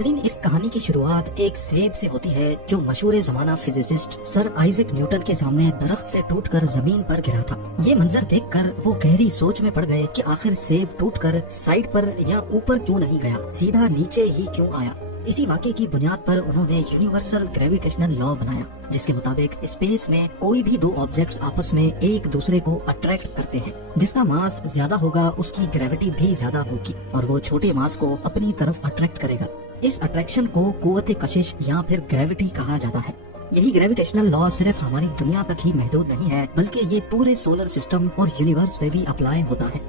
नाजरीन, इस कहानी की शुरुआत एक सेब से होती है जो मशहूर जमाना फिजिसिस्ट सर आइजैक न्यूटन के सामने दरख्त से टूटकर जमीन पर गिरा था। ये मंजर देखकर वो गहरी सोच में पड़ गए कि आखिर सेब टूटकर साइड पर या ऊपर क्यों नहीं गया, सीधा नीचे ही क्यों आया। इसी वाक़े की बुनियाद पर उन्होंने यूनिवर्सल ग्रेविटेशनल लॉ बनाया, जिसके मुताबिक स्पेस में कोई भी दो ऑब्जेक्ट्स आपस में एक दूसरे को अट्रैक्ट करते हैं। जिसका मास ज्यादा होगा उसकी ग्रेविटी भी ज्यादा होगी और वो छोटे मास को अपनी तरफ अट्रैक्ट करेगा। इस अट्रैक्शन को कुव्वत कशिश या फिर ग्रेविटी कहा जाता है। यही ग्रेविटेशनल लॉ सिर्फ हमारी दुनिया तक ही महदूद नहीं है, बल्कि ये पूरे सोलर सिस्टम और यूनिवर्स पे भी अप्लाई होता है।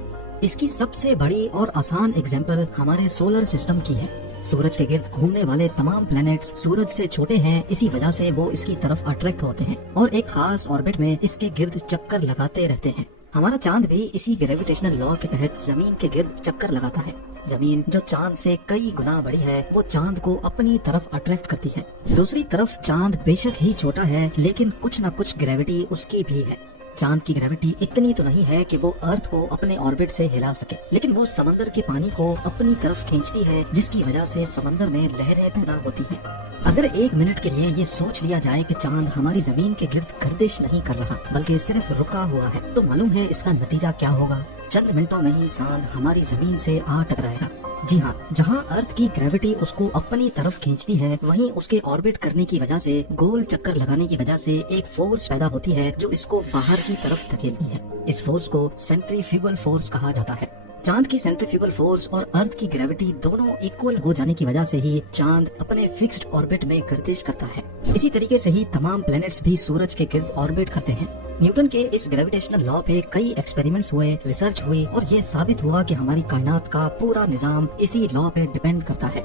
इसकी सबसे बड़ी और आसान एग्जाम्पल हमारे सोलर सिस्टम की है। सूरज के गिर्द घूमने वाले तमाम प्लैनेट्स सूरज से छोटे हैं, इसी वजह से वो इसकी तरफ अट्रैक्ट होते हैं और एक खास ऑर्बिट में इसके गिर्द चक्कर लगाते रहते हैं। हमारा चांद भी इसी ग्रेविटेशनल लॉ के तहत जमीन के गिर्द चक्कर लगाता है। जमीन जो चांद से कई गुना बड़ी है, वो चांद को अपनी तरफ अट्रैक्ट करती है। दूसरी तरफ चांद बेशक ही छोटा है, लेकिन कुछ न कुछ ग्रेविटी उसकी भी है। चांद की ग्रेविटी इतनी तो नहीं है कि वो अर्थ को अपने ऑर्बिट से हिला सके, लेकिन वो समंदर के पानी को अपनी तरफ खींचती है, जिसकी वजह से समंदर में लहरें पैदा होती हैं। अगर एक मिनट के लिए ये सोच लिया जाए कि चांद हमारी जमीन के गिर्द गर्दिश नहीं कर रहा बल्कि सिर्फ रुका हुआ है, तो मालूम है इसका नतीजा क्या होगा। चंद मिनटों में ही चांद हमारी जमीन से आ टकराएगा। जी हाँ, जहाँ अर्थ की ग्रेविटी उसको अपनी तरफ खींचती है, वहीं उसके ऑर्बिट करने की वजह से, गोल चक्कर लगाने की वजह से एक फोर्स पैदा होती है जो इसको बाहर की तरफ धकेलती है। इस फोर्स को सेंट्रीफ्यूगल फोर्स कहा जाता है। चांद की सेंट्रीफ्यूगल फोर्स और अर्थ की ग्रेविटी दोनों इक्वल हो जाने की वजह से ही चांद अपने फिक्स्ड ऑर्बिट में गर्दिश करता है। इसी तरीके से ही तमाम प्लैनेट्स भी सूरज के गिर्द ऑर्बिट करते हैं। न्यूटन के इस ग्रेविटेशनल लॉ पे कई एक्सपेरिमेंट्स हुए, रिसर्च हुई और ये साबित हुआ कि हमारी कायनात का पूरा निजाम इसी लॉ पे डिपेंड करता है।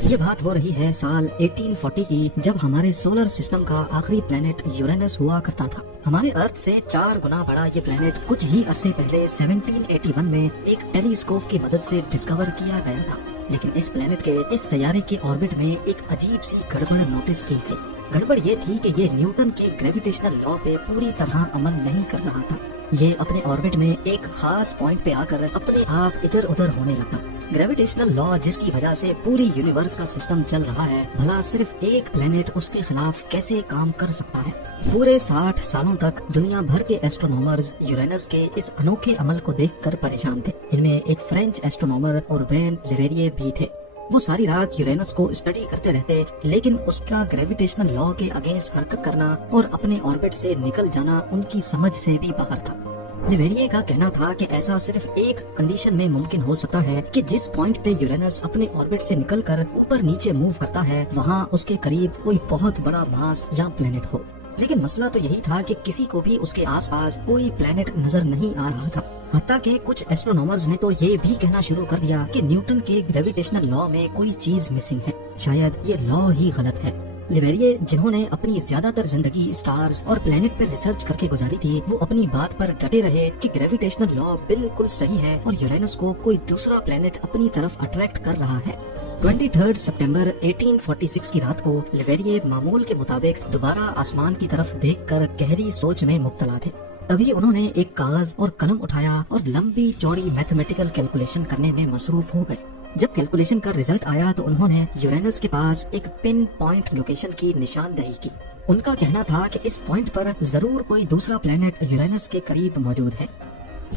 ये बात हो रही है साल 1840 की, जब हमारे सोलर सिस्टम का आखिरी प्लेनेट यूरेनस हुआ करता था। हमारे अर्थ से 4 गुना बड़ा ये प्लेनेट कुछ ही अरसे पहले 1781 में एक टेलीस्कोप की मदद से डिस्कवर किया गया था। लेकिन इस प्लेनेट के इस सैयारे के ऑर्बिट में एक अजीब सी गड़बड़ नोटिस की गई। गड़बड़ ये थी कि ये न्यूटन के ग्रेविटेशनल लॉ पे पूरी तरह अमल नहीं कर रहा था। ये अपने ऑर्बिट में एक खास पॉइंट पे आकर अपने आप इधर उधर होने लगा। ग्रेविटेशनल लॉ जिसकी वजह से पूरी यूनिवर्स का सिस्टम चल रहा है, भला सिर्फ एक प्लेनेट उसके खिलाफ कैसे काम कर सकता है। पूरे 60 सालों तक दुनिया भर के एस्ट्रोनॉमर्स यूरेनस के इस अनोखे अमल को देखकर परेशान थे। इनमें एक फ्रेंच एस्ट्रोनॉमर ऑरबेन लेवेरिये भी थे। वो सारी रात यूरेनस को स्टडी करते रहते, लेकिन उसका ग्रेविटेशनल लॉ के अगेंस्ट हरकत करना और अपने ऑर्बिट से निकल जाना उनकी समझ से भी बाहर था। लेवेरिये का कहना था कि ऐसा सिर्फ एक कंडीशन में मुमकिन हो सकता है कि जिस पॉइंट पे यूरेनस अपने ऑर्बिट से निकलकर ऊपर नीचे मूव करता है, वहाँ उसके करीब कोई बहुत बड़ा मास या प्लेनेट हो। लेकिन मसला तो यही था कि किसी को भी उसके आसपास कोई प्लेनेट नजर नहीं आ रहा था। हत्ता के कुछ एस्ट्रोनॉमर्स ने तो ये भी कहना शुरू कर दिया कि न्यूटन के ग्रेविटेशनल लॉ में कोई चीज मिसिंग है, शायद ये लॉ ही गलत है। लेवेरिये, जिन्होंने अपनी ज्यादातर जिंदगी स्टार्स और प्लेनेट पर रिसर्च करके गुजारी थी, वो अपनी बात पर डटे रहे कि ग्रेविटेशनल लॉ बिल्कुल सही है और यूरेनस को कोई दूसरा प्लेनेट अपनी तरफ अट्रैक्ट कर रहा है। 23 सितंबर 1846 की रात को लेवेरिये मामूल के मुताबिक दोबारा आसमान की तरफ देखकर गहरी सोच में मुब्तला थे। तभी उन्होंने एक कागज और कलम उठाया और लंबी चौड़ी मैथमेटिकल कैलकुलेशन करने में मसरूफ हो गए। जब कैलकुलेशन का रिजल्ट आया तो उन्होंने यूरेनस के पास एक पिन पॉइंट लोकेशन की निशानदेही की। उनका कहना था कि इस पॉइंट पर जरूर कोई दूसरा प्लेनेट यूरेनस के करीब मौजूद है।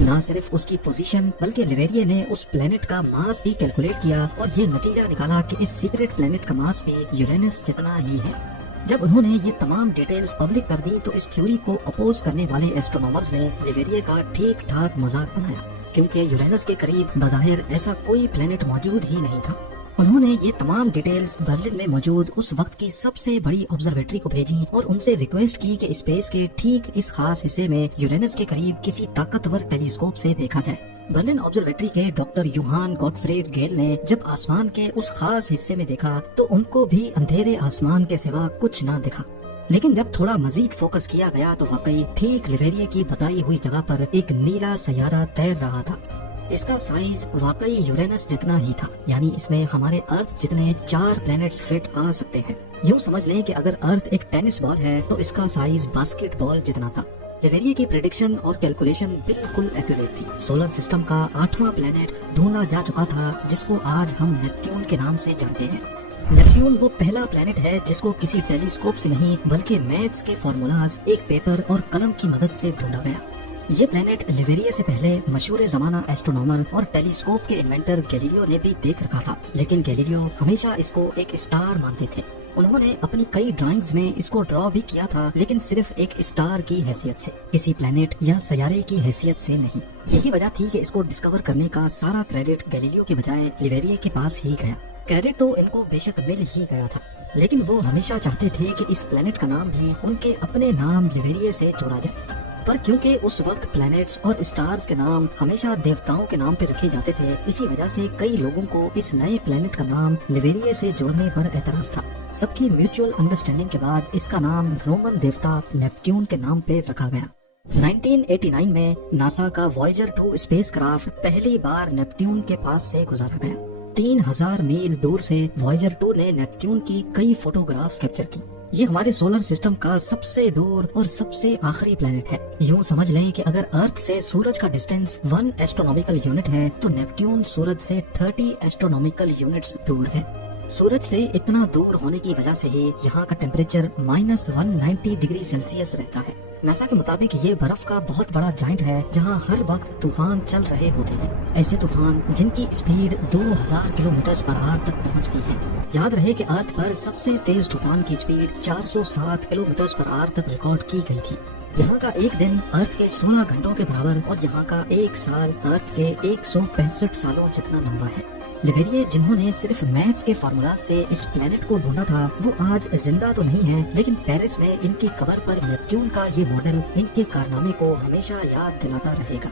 न सिर्फ उसकी पोजीशन, बल्कि लेवेरिये ने उस प्लेनेट का मास भी कैलकुलेट किया और ये नतीजा निकाला कि इस सीक्रेट प्लेनेट का मास भी यूरेनस जितना ही है। जब उन्होंने ये तमाम डिटेल्स पब्लिक कर दी तो इस थ्योरी को अपोज करने वाले एस्ट्रोनॉमर्स ने लेवेरिये का ठीक ठाक मजाक बनाया, क्योंकि यूरेनस के करीब बज़ाहिर ऐसा कोई प्लेनेट मौजूद ही नहीं था। उन्होंने ये तमाम डिटेल्स बर्लिन में मौजूद उस वक्त की सबसे बड़ी ऑब्जर्वेटरी को भेजी और उनसे रिक्वेस्ट की कि स्पेस के ठीक इस खास हिस्से में यूरेनस के करीब किसी ताकतवर टेलीस्कोप से देखा जाए। बर्लिन ऑब्जर्वेटरी के डॉक्टर यूहान गॉटफ्रीड गेल ने जब आसमान के उस खास हिस्से में देखा तो उनको भी अंधेरे आसमान के सिवा कुछ ना दिखा। लेकिन जब थोड़ा मजीद फोकस किया गया तो वाकई ठीक लेवेरिये की बताई हुई जगह पर एक नीला सैयारा तैर रहा था। इसका साइज वाकई यूरेनस जितना ही था, यानी इसमें हमारे अर्थ जितने 4 प्लैनेट्स फिट आ सकते हैं। यूँ समझ लें कि अगर अर्थ एक टेनिस बॉल है तो इसका साइज बास्केटबॉल जितना था। लेवेरिये की प्रेडिक्शन और कैलकुलेशन बिल्कुल एक्यूरेट थी। सोलर सिस्टम का 8वां प्लैनेट ढूंढा जा चुका था, जिसको आज हम नेपट्यून के नाम से जानते हैं। نیپٹون وہ پہلا پلانٹ ہے جس کو کسی ٹیلیسکوپ سے نہیں بلکہ میتھس کے فارمولاز، ایک پیپر اور قلم کی مدد سے ڈھونڈا گیا۔ یہ پلانٹ لیویریے سے پہلے مشہور زمانہ ایسٹرونومر اور ٹیلیسکوپ کے انوینٹر گیلیلیو نے بھی دیکھ رکھا تھا، لیکن گیلیلیو ہمیشہ اس کو ایک اسٹار مانتے تھے۔ انہوں نے اپنی کئی ڈرائنگز میں اس کو ڈرا بھی کیا تھا، لیکن صرف ایک اسٹار کی حیثیت سے، کسی پلانٹ یا سیارے کی حیثیت سے نہیں۔ یہی وجہ تھی کہ اس کو ڈسکور کرنے کا سارا کریڈٹ گیلیلیو کے بجائے لیویریے کے پاس ہی گیا۔ کریڈٹ تو ان کو بے شک مل ہی گیا تھا، لیکن وہ ہمیشہ چاہتے تھے کہ اس پلانٹ کا نام بھی ان کے اپنے نام لیویریے سے جوڑا جائے۔ پر کیونکہ اس وقت پلانٹس اور اسٹارز کے نام ہمیشہ دیوتاؤں کے نام پہ رکھے جاتے تھے، اسی وجہ سے کئی لوگوں کو اس نئے پلانٹ کا نام لیویریے سے جوڑنے پر اعتراض تھا۔ سب کی میوچل انڈرسٹینڈنگ کے بعد اس کا نام رومن دیوتا نیپٹون کے نام پہ رکھا گیا۔ 1989 میں ناسا کا وائجر 2 اسپیس کرافٹ پہلی بار نیپٹون کے پاس سے گزارا گیا۔ 3000 میل دور سے وائجر 2 نے نیپٹون کی کئی فوٹوگرافز کیپچر کی۔ یہ ہمارے سولر سسٹم کا سب سے دور اور سب سے آخری پلانٹ ہے۔ یوں سمجھ لیں کہ اگر ارتھ سے سورج کا ڈسٹینس 1 ایسٹرونومیکل یونٹ ہے تو نیپٹون سورج سے 30 ایسٹرونومیکل یونٹس دور ہے۔ سورج سے اتنا دور ہونے کی وجہ سے ہی یہاں کا ٹیمپریچر -190 ڈگری سیلسیس رہتا ہے۔ ناسا کے مطابق یہ برف کا بہت بڑا جائنٹ ہے جہاں ہر وقت طوفان چل رہے ہوتے ہیں، ایسے طوفان جن کی اسپیڈ 2000 کلومیٹر پر آور تک پہنچتی ہے۔ یاد رہے کہ ارتھ پر سب سے تیز طوفان کی اسپیڈ 407 کلومیٹر پر آور تک ریکارڈ کی گئی تھی۔ یہاں کا ایک دن ارتھ کے 16 گھنٹوں کے برابر اور یہاں کا ایک سال ارتھ کے 165 سالوں جتنا لمبا ہے۔ لیویریے جنہوں نے صرف میتھس کے فارمولا سے اس پلانٹ کو ڈھونڈا تھا، وہ آج زندہ تو نہیں ہے، لیکن پیرس میں ان کی قبر پر نیپٹون کا یہ ماڈل ان کے کارنامے کو ہمیشہ یاد دلاتا رہے گا۔